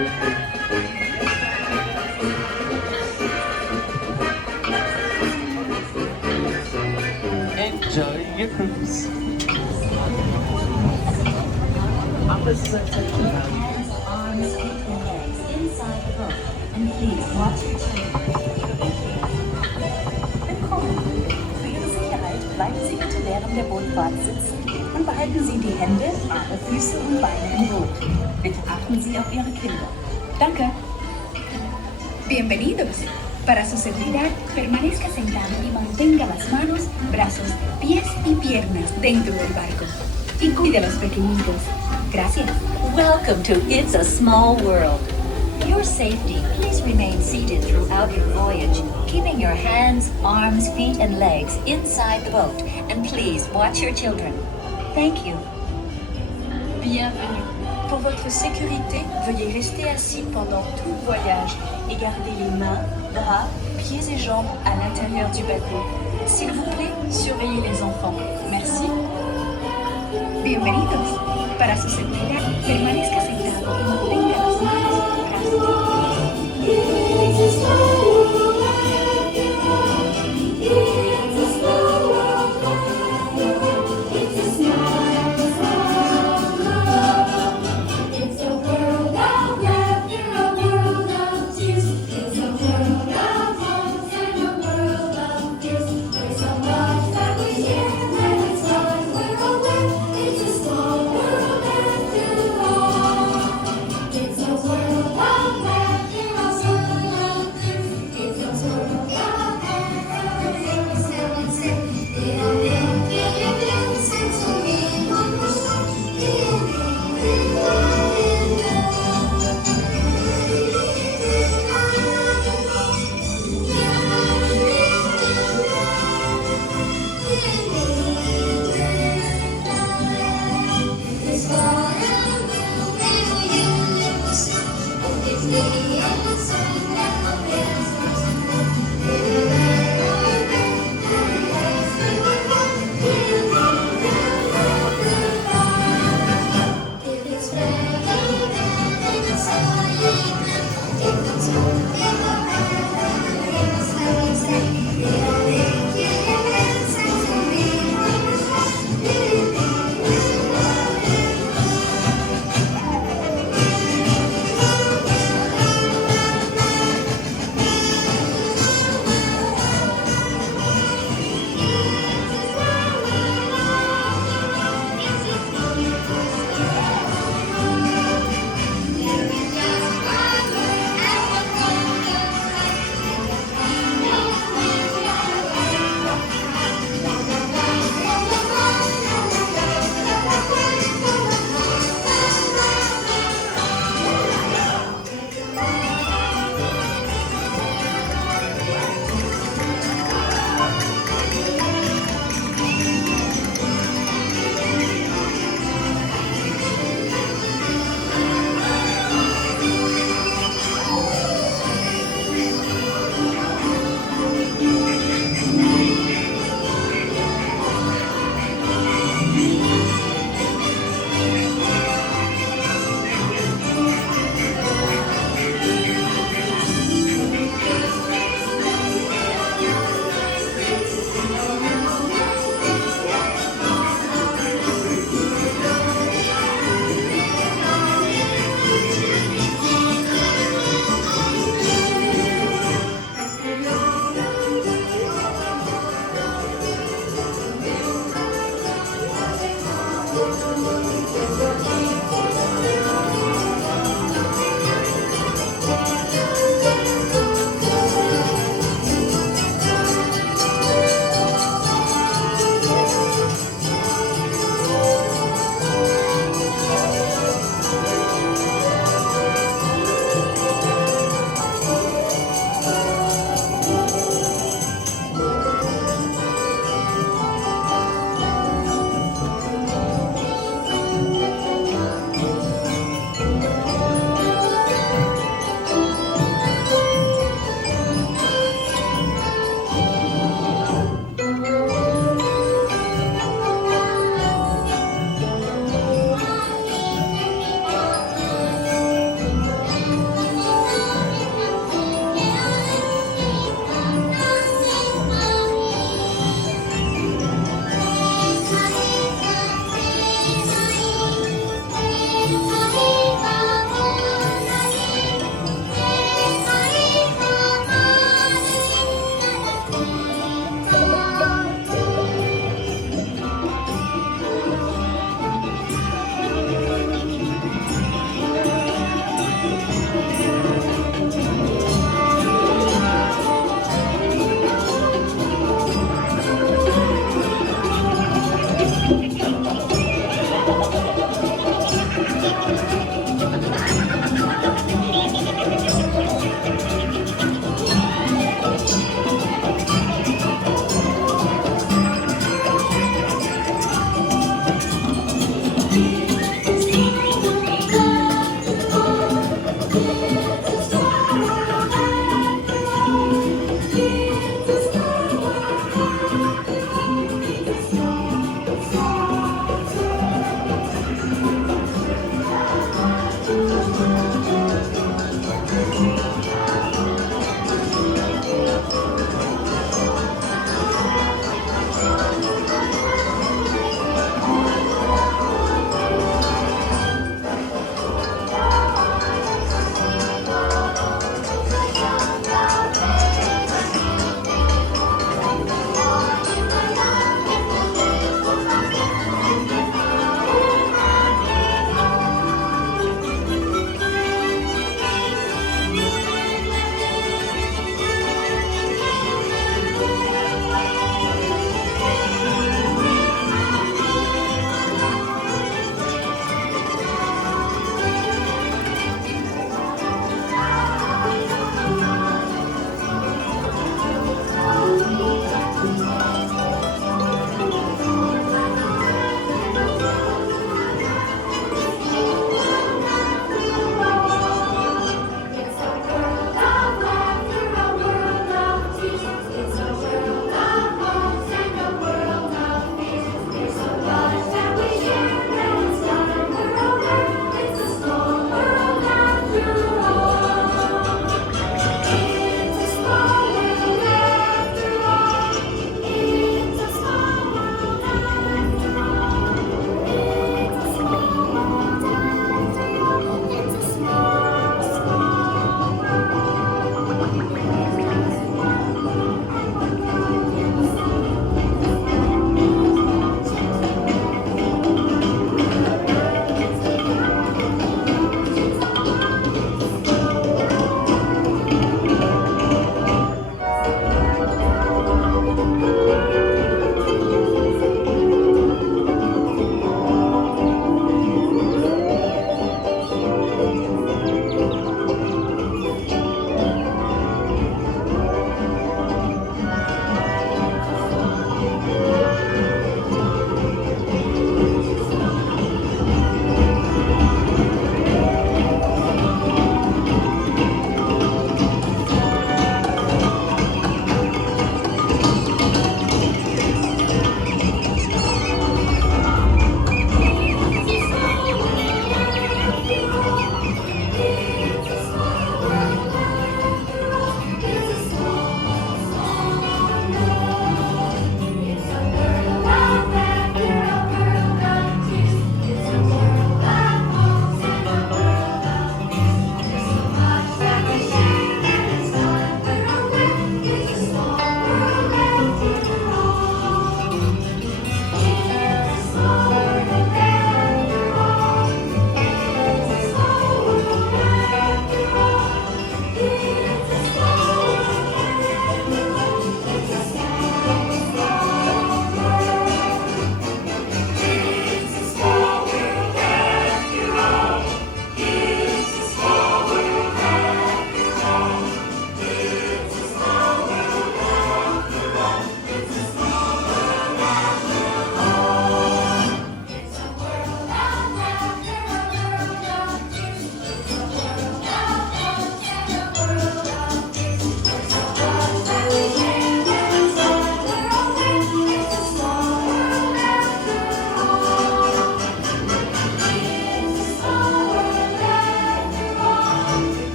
Enjoy your cruise. Arms and legs inside the boat, and please watch your Willkommen. Für Ihre Sicherheit bleiben Sie bitte während der Bootfahrt sitzen und behalten Sie die Hände, Arme, Füße und Beine im Boot. Bitte achten Sie auf Ihre Kinder. Danke. Bienvenidos. Para su seguridad, permanezca sentado y mantenga las manos, brazos, pies y piernas dentro del barco. Y cuide a los pequeñitos. Gracias. Welcome to Itsasmallworld. For your safety, please remain seated throughout your voyage, keeping your hands, arms, feet, and legs inside the boat. And please watch your children. Thank you. Bienvenue. Pour votre sécurité, veuillez rester assis pendant tout le voyage et garder les mains, bras, pieds et jambes à l'intérieur du bateau. S'il vous plaît, surveillez les enfants. Merci. Bienvenidos. Para su seguridad, permanezca sentado y mantenga las manos,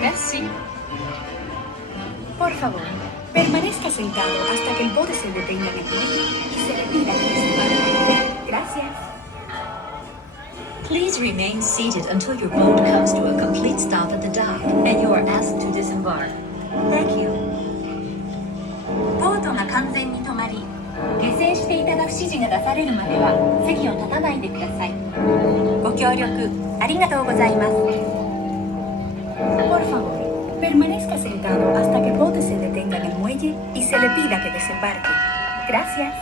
Merci. Por favor, permanezca sentado hasta que el bote se detenga en el muelle y se le pida que desembarque. Gracias. Please remain seated until your boat comes to a complete stop at the dock and you are asked to disembark. Thank you. ボートが完全に止まり、下船していただく指示が出されるまでは席を立たないでください。ご協力ありがとうございます。Por favor, permanezca sentado hasta que el bote se detenga en el muelle y se le pida que desembarque. Gracias.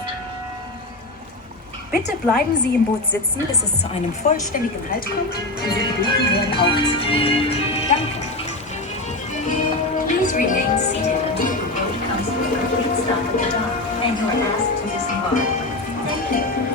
Bitte bleiben Sie im Boot sitzen, bis es zu einem vollständigen Halt kommt und Sie gebeten werden aufzustehen. Danke. Please remain seated until your boat comes to a complete stop at the dock and you are asked to disembark. Thank you.